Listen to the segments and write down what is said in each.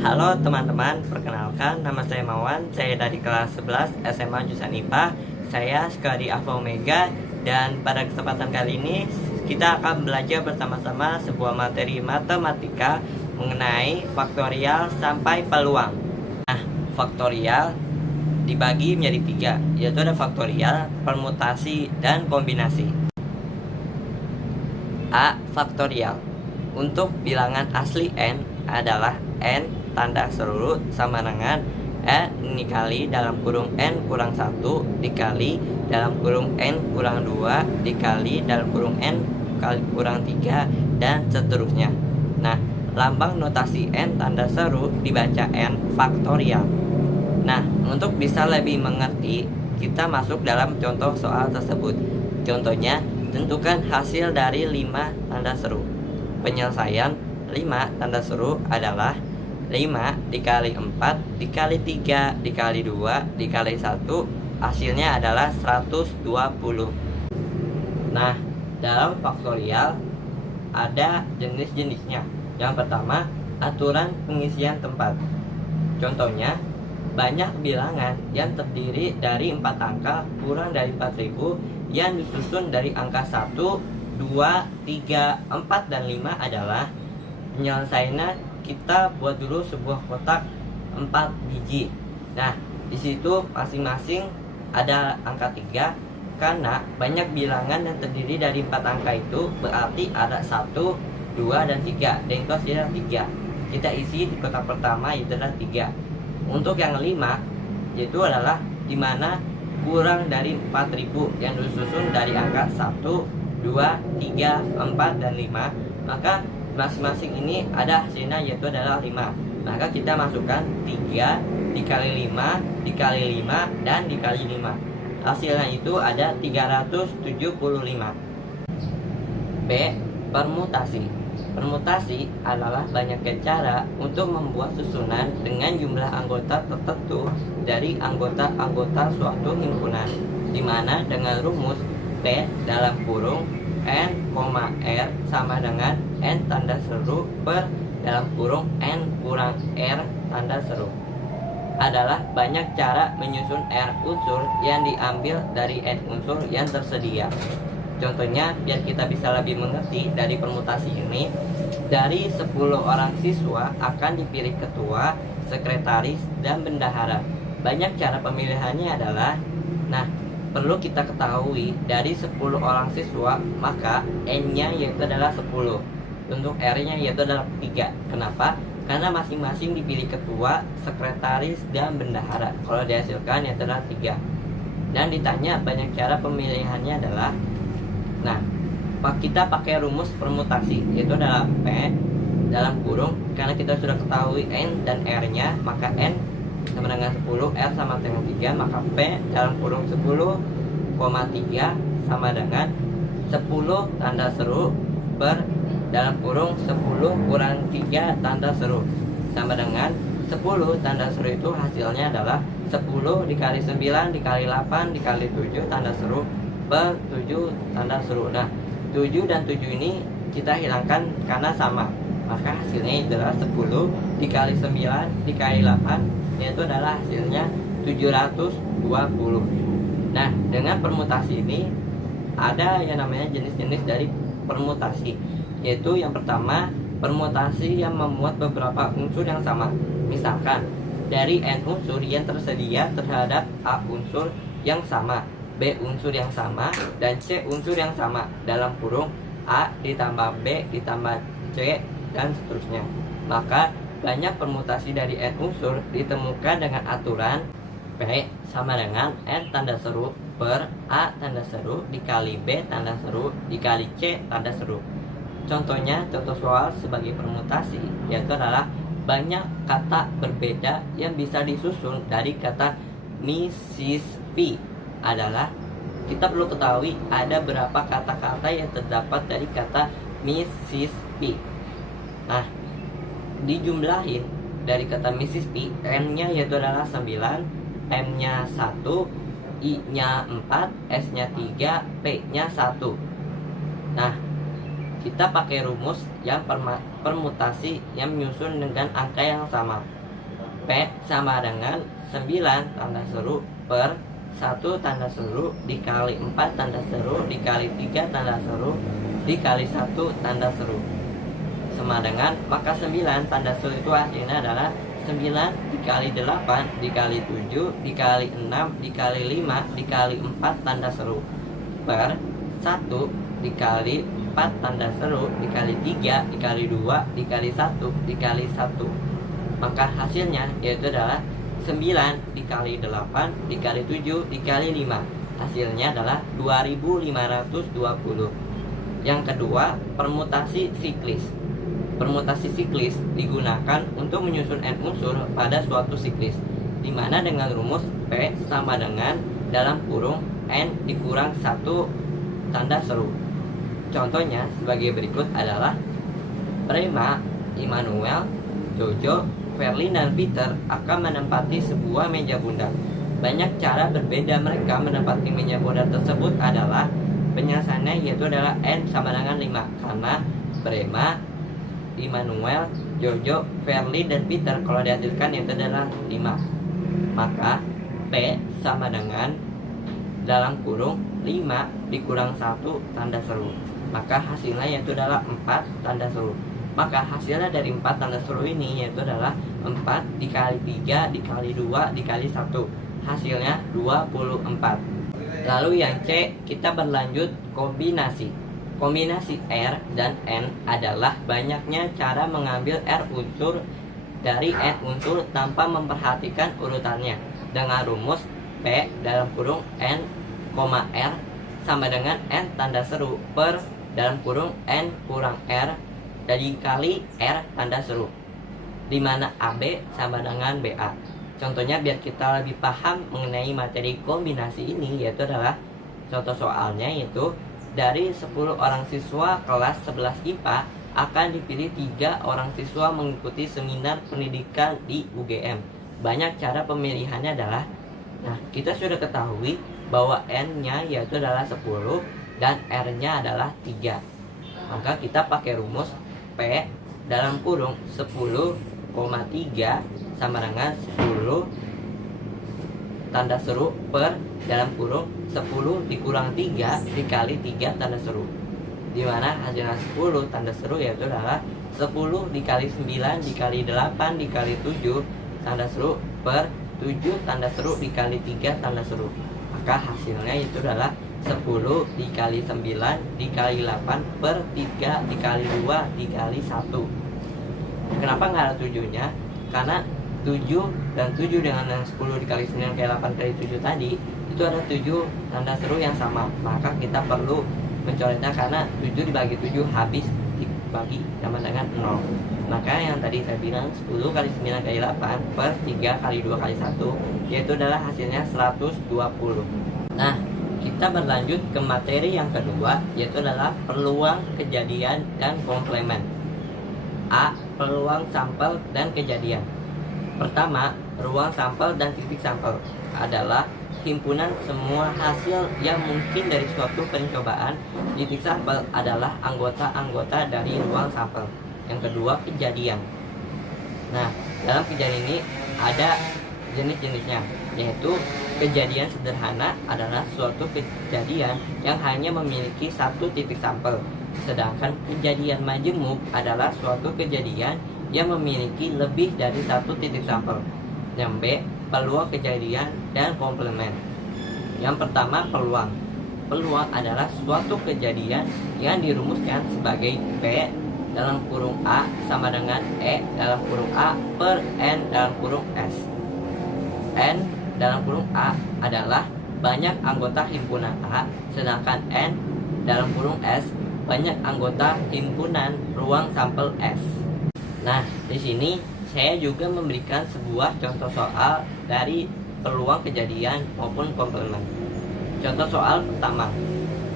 Halo teman-teman, perkenalkan nama saya Mawan. Saya dari kelas 11 SMA jurusan IPA. Saya sekolah di Alfa Omega. Dan pada kesempatan kali ini kita akan belajar bersama-sama sebuah materi matematika mengenai faktorial sampai peluang. Nah, faktorial dibagi menjadi tiga, yaitu ada faktorial, permutasi, dan kombinasi. A. Faktorial. Untuk bilangan asli n adalah n tanda seru sama dengan n dikali dalam kurung n kurang 1 dikali dalam kurung n kurang 2 dikali dalam kurung n kali kurang 3 dan seterusnya. Nah, lambang notasi n tanda seru dibaca n faktorial. Nah, untuk bisa lebih mengerti, kita masuk dalam contoh soal tersebut. Contohnya, tentukan hasil dari 5 tanda seru. Penyelesaian 5 tanda seru adalah 5 dikali 4 dikali 3 dikali 2 dikali 1, hasilnya adalah 120. Nah, dalam faktorial ada jenis-jenisnya. Yang pertama, aturan pengisian tempat. Contohnya, banyak bilangan yang terdiri dari 4 angka kurang dari 4000 yang disusun dari angka 1, 2, 3, 4, dan 5 adalah penyelesaiannya kita buat dulu sebuah kotak 4 biji. Nah, di situ masing-masing ada angka 3 karena banyak bilangan yang terdiri dari 4 angka itu berarti ada 1, 2, dan 3. Dan itu hasilnya 3. Kita isi di kotak pertama yaitu adalah 3. Untuk yang 5 yaitu adalah dimana kurang dari 4000 yang disusun dari angka 1, 2, 3, 4, dan 5, maka masing-masing ini ada hasilnya yaitu adalah 5. Maka kita masukkan 3 dikali 5 dikali 5 dan dikali 5. Hasilnya itu ada 375. B. Permutasi. Permutasi adalah banyaknya cara untuk membuat susunan dengan jumlah anggota tertentu dari anggota-anggota suatu himpunan, di mana dengan rumus P dalam kurung n, r sama dengan n tanda seru per dalam kurung n kurang r tanda seru adalah banyak cara menyusun r unsur yang diambil dari n unsur yang tersedia. Contohnya, biar kita bisa lebih mengerti dari permutasi ini, dari 10 orang siswa akan dipilih ketua, sekretaris, dan bendahara. Banyak cara pemilihannya adalah, nah, perlu kita ketahui dari 10 orang siswa maka n-nya yaitu adalah 10. Untuk r-nya yaitu adalah 3. Kenapa? Karena masing-masing dipilih ketua, sekretaris, dan bendahara. Kalau dihasilkan yaitu adalah 3. Dan ditanya banyak cara pemilihannya adalah, nah, kita pakai rumus permutasi yaitu adalah P dalam kurung, karena kita sudah ketahui n dan r-nya, maka n sama dengan 10, r sama dengan 3, maka P dalam kurung 10,3 sama dengan 10 tanda seru per dalam kurung 10 kurang 3 tanda seru sama dengan 10 tanda seru itu hasilnya adalah 10 dikali 9 dikali 8 dikali 7 tanda seru per 7 tanda seru. Nah, 7 dan 7 ini kita hilangkan karena sama, maka hasilnya adalah 10 dikali 9 dikali 8, yaitu adalah hasilnya 720. Nah, dengan permutasi ini ada yang namanya jenis-jenis dari permutasi, yaitu yang pertama, permutasi yang memuat beberapa unsur yang sama. Misalkan dari n unsur yang tersedia terhadap a unsur yang sama, B unsur yang sama, dan C unsur yang sama dalam kurung A ditambah B ditambah C dan seterusnya. Maka banyak permutasi dari n unsur ditemukan dengan aturan P sama dengan n tanda seru per A tanda seru dikali B tanda seru dikali C tanda seru. Contohnya, contoh soal sebagai permutasi yaitu adalah banyak kata berbeda yang bisa disusun dari kata Mrs. P adalah, kita perlu ketahui ada berapa kata-kata yang terdapat dari kata Mrs. P. Nah, dijumlahin dari kata Mrs. P, n-nya yaitu adalah 9, m-nya 1, i-nya 4, s-nya 3, p-nya 1. Nah, kita pakai rumus yang permutasi yang menyusun dengan angka yang sama. P sama dengan 9 tanda seru per 1 tanda seru dikali 4 tanda seru dikali 3 tanda seru dikali 1 tanda seru sama dengan, maka 9 tanda seru itu hasilnya adalah 9 dikali 8 dikali 7 dikali 6 dikali 5 dikali 4 tanda seru per 1 dikali 4 tanda seru dikali 3 dikali 2 dikali 1 dikali 1. Maka hasilnya yaitu adalah 9 dikali 8 dikali 7 dikali 5. Hasilnya adalah 2520. Yang kedua, permutasi siklis. Permutasi siklis digunakan untuk menyusun n unsur pada suatu siklis, di mana dengan rumus P sama dengan dalam kurung n dikurang 1 tanda seru. Contohnya sebagai berikut adalah Prema, Immanuel, Jojo, Verlin, dan Peter akan menempati sebuah meja bundar. Banyak cara berbeda mereka menempati meja bundar tersebut adalah penyelesaiannya yaitu adalah n sama dengan 5, karena Prema, Immanuel, Jojo, Verlin, dan Peter kalau dihasilkan itu adalah 5. Maka P sama dengan dalam kurung 5 dikurang 1 tanda seru. Maka hasilnya yaitu adalah 4 tanda seru. Maka hasilnya dari 4 tanda seru ini yaitu adalah 4 dikali 3 dikali 2 dikali 1. Hasilnya 24. Lalu yang C, kita berlanjut kombinasi. Kombinasi R dan N adalah banyaknya cara mengambil R unsur dari N unsur tanpa memperhatikan urutannya dengan rumus P dalam kurung N, R sama dengan N tanda seru per dalam kurung N kurang R dikali R tanda seru, di mana AB sama dengan BA. Contohnya biar kita lebih paham mengenai materi kombinasi ini, yaitu adalah contoh soalnya yaitu dari 10 orang siswa kelas 11 IPA akan dipilih 3 orang siswa mengikuti seminar pendidikan di UGM. Banyak cara pemilihannya adalah, nah kita sudah ketahui bahwa N-nya yaitu adalah 10 dan R-nya adalah 3. Maka kita pakai rumus P dalam kurung 10,3 sama dengan 10 tanda seru per dalam kurung 10 dikurang 3 dikali 3 tanda seru, dimana hasilnya 10 tanda seru yaitu adalah 10 dikali 9 dikali 8 dikali 7 tanda seru per 7 tanda seru dikali 3 tanda seru. Maka hasilnya itu adalah 10 dikali 9 dikali 8 per 3 dikali 2 dikali 1. Kenapa nggak ada 7-nya? Karena 7 dan 7 dengan yang 10 dikali 9 kali 8 kali 7 tadi itu ada 7 tanda seru yang sama. Maka kita perlu mencoretnya karena 7 dibagi 7 habis dibagi sama dengan 0. Maka yang tadi saya bilang 10 kali 9 kali 8 per 3 kali 2 kali 1 yaitu adalah hasilnya 120. Nah, kita berlanjut ke materi yang kedua yaitu adalah peluang, kejadian, dan komplemen. A. Peluang sampel dan kejadian. Pertama, ruang sampel dan titik sampel adalah himpunan semua hasil yang mungkin dari suatu pencobaan. Titik sampel adalah anggota-anggota dari ruang sampel. Yang kedua, kejadian. Nah, dalam kejadian ini ada jenis-jenisnya, yaitu kejadian sederhana adalah suatu kejadian yang hanya memiliki satu titik sampel. Sedangkan kejadian majemuk adalah suatu kejadian yang memiliki lebih dari satu titik sampel. Yang B, peluang, kejadian, dan komplemen. Yang pertama, peluang. Peluang adalah suatu kejadian yang dirumuskan sebagai P dalam kurung A sama dengan E dalam kurung A per N dalam kurung S. N dalam kurung A adalah banyak anggota himpunan A, sedangkan N dalam kurung S banyak anggota himpunan ruang sampel S. Nah, di sini saya juga memberikan sebuah contoh soal dari peluang, kejadian, maupun komplemen. Contoh soal pertama,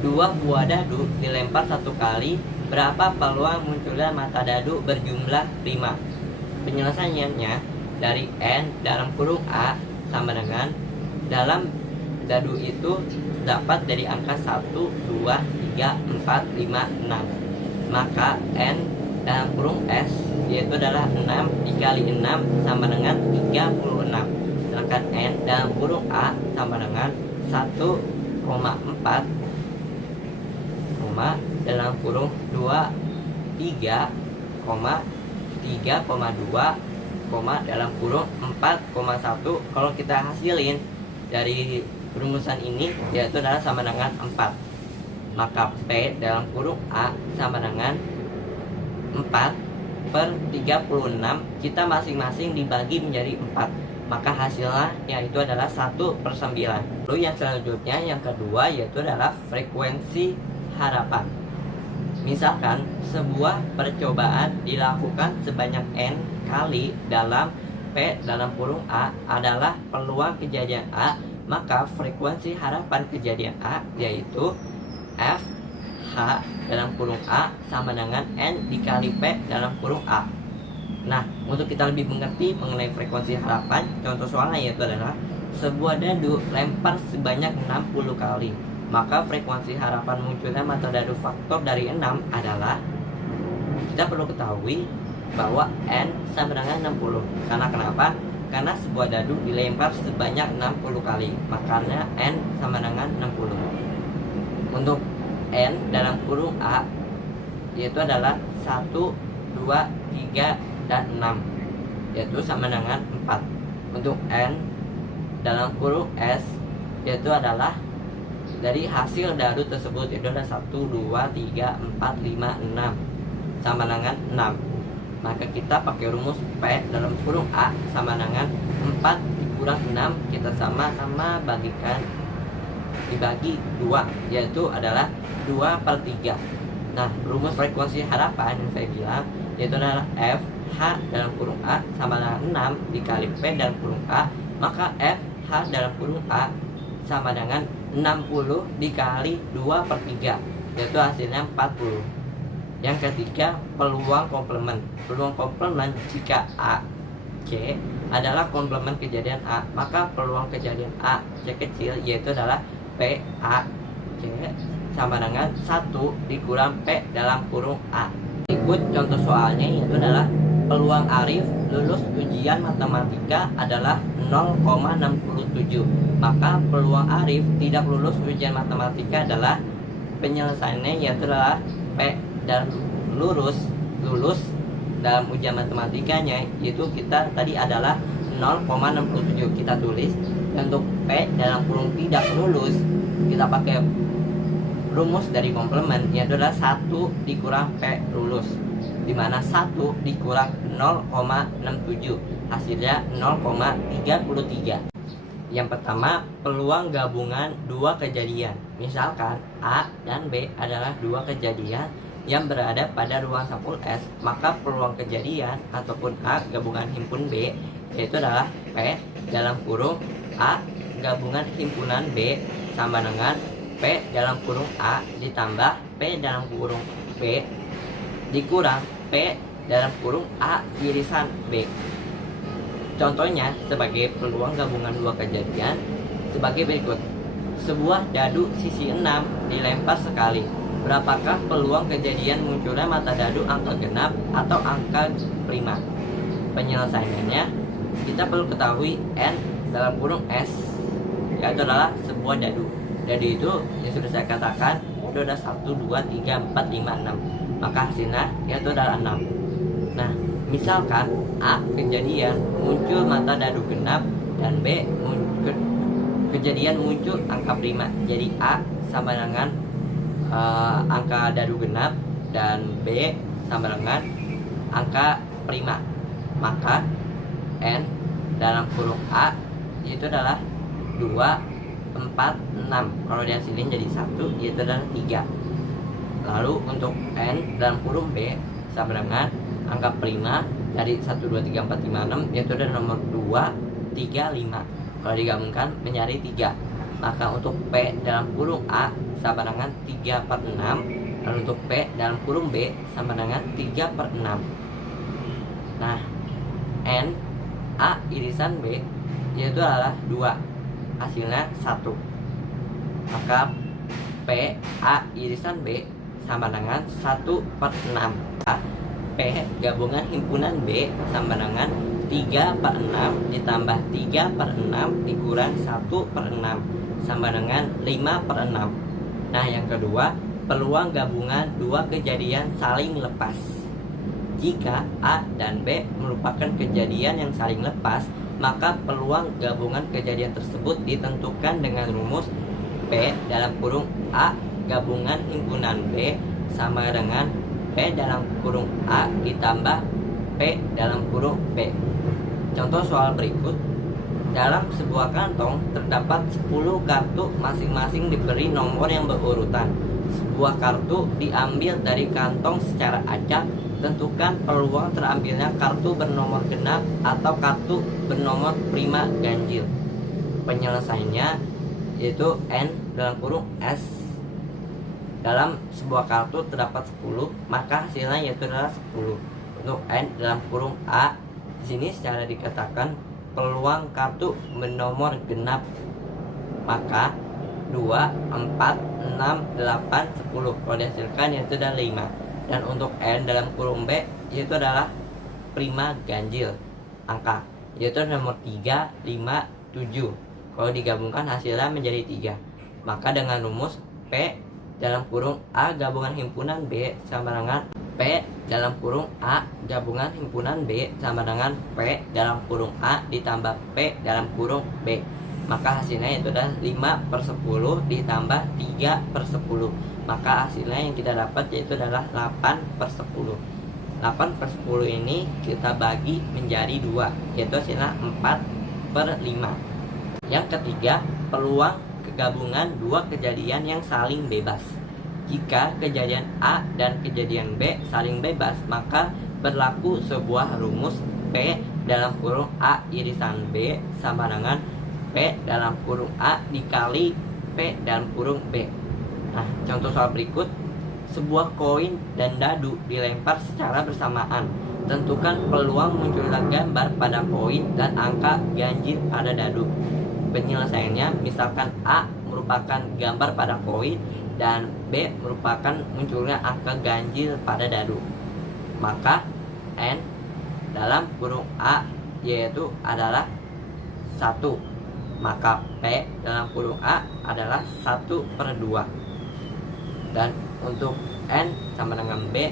2 buah dadu dilempar 1 kali, berapa peluang munculnya mata dadu berjumlah 5? Penyelesaiannya dari N dalam kurung A sama dengan dalam dadu itu dapat dari angka 1, 2, 3, 4, 5, 6. maka N dalam kurung S yaitu adalah 6 dikali 6 sama dengan 36. Sedangkan N dalam kurung A sama dengan 1,4 dalam kurung 23, 3,2, dalam kurung 4,1. Kalau kita hasilin dari rumusan ini yaitu adalah sama dengan 4. Maka P dalam kurung A sama dengan 4/36. Kita masing-masing dibagi menjadi 4, maka hasilnya yaitu adalah 1/9. Lalu yang selanjutnya, yang kedua, yaitu adalah frekuensi harapan. Misalkan sebuah percobaan dilakukan sebanyak N kali dalam P dalam kurung A adalah peluang kejadian A, maka frekuensi harapan kejadian A yaitu F H dalam kurung A sama dengan N dikali P dalam kurung A. Nah, untuk kita lebih mengerti mengenai frekuensi harapan, contoh soalnya yaitu adalah sebuah dadu lempar sebanyak 60 kali. Maka frekuensi harapan munculnya mata dadu faktor dari 6 adalah, kita perlu ketahui bahwa N sama dengan 60. Karena kenapa? Karena sebuah dadu dilempar sebanyak 60 kali, makanya N sama dengan 60. Untuk N dalam kurung A yaitu adalah 1, 2, 3, dan 6 yaitu sama dengan 4. Untuk N dalam kurung S yaitu adalah dari hasil dadu tersebut itu adalah 1, 2, 3, 4, 5, 6 sama dengan 6. Maka kita pakai rumus P dalam kurung A sama dengan 4 dikurang 6, kita sama-sama bagikan dibagi 2 yaitu adalah 2/3. Nah, rumus frekuensi harapan yang saya bilang yaitu adalah F H dalam kurung A sama dengan 6 dikali P dalam kurung A, maka F H dalam kurung A sama dengan 60 dikali 2/3 yaitu hasilnya 40. Yang ketiga, peluang komplement. Peluang komplement jika A C adalah komplement kejadian A, maka peluang kejadian A C kecil yaitu adalah P A C sama dengan 1 dikurang P dalam kurung A. Ikut contoh soalnya yaitu adalah peluang Arif lulus ujian matematika adalah 0,67. Maka peluang Arif tidak lulus ujian matematika adalah, penyelesaiannya yaitu adalah P dan lulus dalam ujian matematikanya yaitu kita tadi adalah 0,67 kita tulis. Dan untuk P dalam kurung tidak lulus kita pakai rumus dari komplement yaitu adalah 1 dikurang P lulus, dimana 1 dikurang 0,67 hasilnya 0,33. Yang pertama, peluang gabungan dua kejadian. Misalkan A dan B adalah dua kejadian yang berada pada ruang sampul S, maka peluang kejadian ataupun A gabungan himpun B yaitu adalah P dalam kurung A gabungan himpunan B sama dengan P dalam kurung A ditambah P dalam kurung B dikurang P dalam kurung A irisan B. Contohnya sebagai peluang gabungan dua kejadian sebagai berikut. Sebuah dadu sisi 6 dilempar sekali. Berapakah peluang kejadian munculnya mata dadu angka genap atau angka prima? Penyelesaiannya kita perlu ketahui N dalam kurung S yaitu adalah sebuah dadu. Dadu itu yang sudah saya katakan itu ada 1, 2, 3, 4, 5, 6. Maka hasilnya yaitu adalah 6. Nah, misalkan A kejadian muncul mata dadu genap dan B kejadian muncul angka prima. Jadi A sama dengan angka dadu genap dan B sama dengan angka prima. Maka N dalam kurung A itu adalah 2, 4, 6. Kalau dihasilin jadi 1 yaitu adalah 3. Lalu untuk N dalam kurung B sama dengan angka prima dari 1, 2, 3, 4, 5, 6 yaitu ada nomor 2, 3, 5. Kalau digabungkan menjadi 3. Maka untuk P dalam kurung A sama dengan 3/6. Lalu untuk P dalam kurung B sama dengan 3/6. Nah, N A irisan B yaitu adalah 2. Hasilnya 1. Maka P A irisan B sama dengan 1/6. P gabungan himpunan B sama dengan 3/6 ditambah 3/6 dikurang 1/6 sama dengan 5/6. Nah, yang kedua, peluang gabungan dua kejadian saling lepas. Jika A dan B merupakan kejadian yang saling lepas, maka peluang gabungan kejadian tersebut ditentukan dengan rumus P dalam kurung A gabungan himpunan B sama dengan P dalam kurung A ditambah P dalam kurung B. Contoh soal berikut. Dalam sebuah kantong terdapat 10 kartu, masing-masing diberi nomor yang berurutan. Sebuah kartu diambil dari kantong secara acak. Tentukan peluang terambilnya kartu bernomor genap atau kartu bernomor prima ganjil. Penyelesaiannya yaitu N dalam kurung S. Dalam sebuah kartu terdapat 10, maka hasilnya yaitu adalah 10. Untuk N dalam kurung A, di sini secara dikatakan peluang kartu bernomor genap, maka 2, 4, 6, 8, 10. Kalau dihasilkan yaitu adalah 5. Dan untuk N dalam kurung B yaitu adalah prima ganjil angka, yaitu nomor 3, 5, 7. Kalau digabungkan hasilnya menjadi 3. Maka dengan rumus P dalam kurung A gabungan himpunan B sama dengan P dalam kurung A gabungan himpunan B sama dengan P dalam kurung A ditambah P dalam kurung B. Maka hasilnya itu adalah 5/10 ditambah 3/10. Maka hasilnya yang kita dapat yaitu adalah 8/10. 8/10 ini kita bagi menjadi 2, yaitu hasilnya 4/5. Yang ketiga, peluang kegabungan dua kejadian yang saling bebas. Jika kejadian A dan kejadian B saling bebas, maka berlaku sebuah rumus P dalam kurung A irisan B sama dengan P dalam kurung A dikali P dalam kurung B. Nah, contoh soal berikut. Sebuah koin dan dadu dilempar secara bersamaan. Tentukan peluang munculnya gambar pada koin dan angka ganjil pada dadu. Penyelesaiannya, misalkan A merupakan gambar pada koin dan B merupakan munculnya angka ganjil pada dadu. Maka N dalam kurung A yaitu adalah 1. Maka P dalam kurung A adalah 1/2. Dan untuk N sama dengan B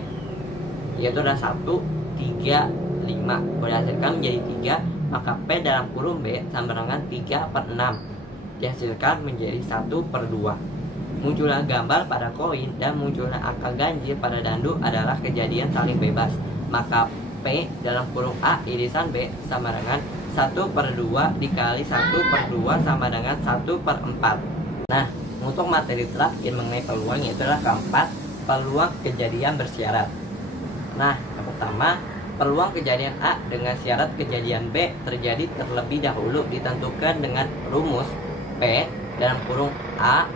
yaitu adalah 1, 3, 5. Kalau dihasilkan menjadi 3, maka P dalam kurung B sama dengan 3/6. Dihasilkan menjadi 1/2. Munculnya gambar pada koin dan munculnya angka ganjil pada dadu adalah kejadian saling bebas. Maka P dalam kurung A irisan B sama dengan 1/2 dikali 1/2 sama dengan 1/4. Nah, untuk materi terakhir mengenai peluang yaitu adalah keempat, peluang kejadian bersyarat. Nah, yang pertama, peluang kejadian A dengan syarat kejadian B terjadi terlebih dahulu ditentukan dengan rumus P dalam kurung A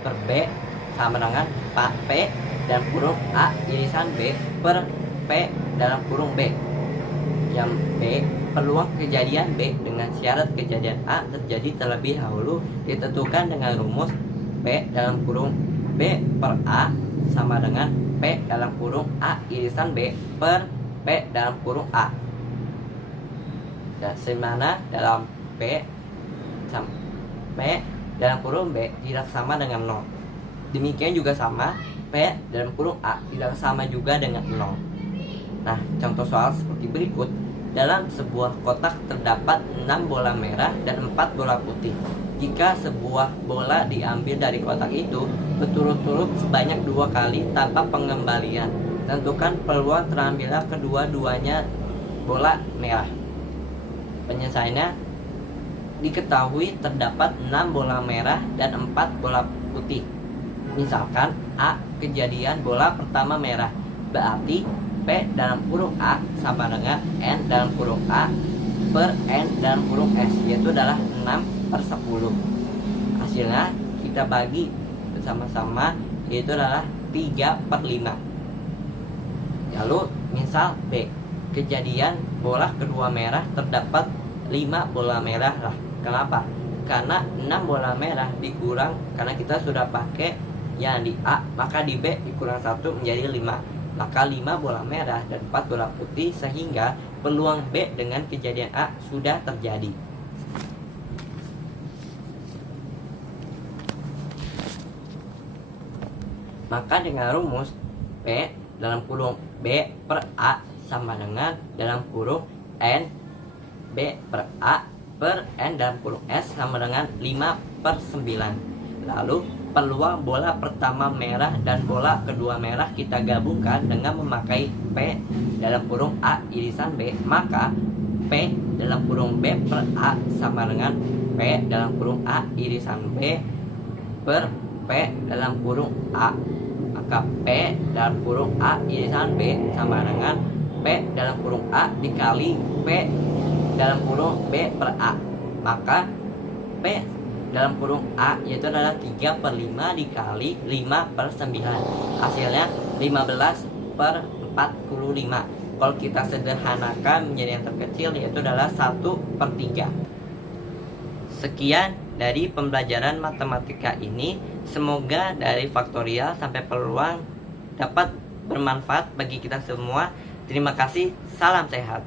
per B sama dengan P dalam kurung A irisan B per P dalam kurung B. Yang B, peluang kejadian B dengan syarat kejadian A terjadi terlebih dahulu ditentukan dengan rumus P dalam kurung B per A sama dengan P dalam kurung A irisan B per P dalam kurung A. Dan semana dalam P dalam kurung B tidak sama dengan 0. Demikian juga sama P dalam kurung A tidak sama juga dengan 0. Nah, contoh soal seperti berikut. Dalam sebuah kotak terdapat 6 bola merah dan 4 bola putih. Jika sebuah bola diambil dari kotak itu berturut-turut sebanyak 2 kali tanpa pengembalian, tentukan peluang terambilnya kedua-duanya bola merah. Penyelesaiannya, diketahui terdapat 6 bola merah dan 4 bola putih. Misalkan A kejadian bola pertama merah, berarti P dalam kurung A sama dengan N dalam kurung A per N dalam kurung S, yaitu adalah 6/10. Hasilnya kita bagi bersama-sama yaitu adalah 3/5. Lalu misal B, kejadian bola kedua merah terdapat 5 bola merah lah. Kenapa? Karena 6 bola merah dikurang, karena kita sudah pakai yang di A, maka di B dikurang 1 menjadi 5. Maka 5 bola merah dan 4 bola putih, sehingga peluang B dengan kejadian A sudah terjadi. Maka dengan rumus P dalam kurung B per A sama dengan dalam kurung N B per A per N dalam kurung S sama dengan 5/9. Lalu peluang bola pertama merah dan bola kedua merah kita gabungkan dengan memakai P dalam kurung A irisan B. Maka P dalam kurung B per A sama dengan P dalam kurung A irisan B per P dalam kurung A. Maka P dalam kurung A irisan B sama dengan P dalam kurung A dikali P dalam kurung B per A. Maka P dalam kurung A yaitu adalah 3/5 dikali 5/9. Hasilnya 15/45. Kalau kita sederhanakan menjadi yang terkecil yaitu adalah 1/3. Sekian dari pembelajaran matematika ini. Semoga dari faktorial sampai peluang dapat bermanfaat bagi kita semua. Terima kasih, salam sehat.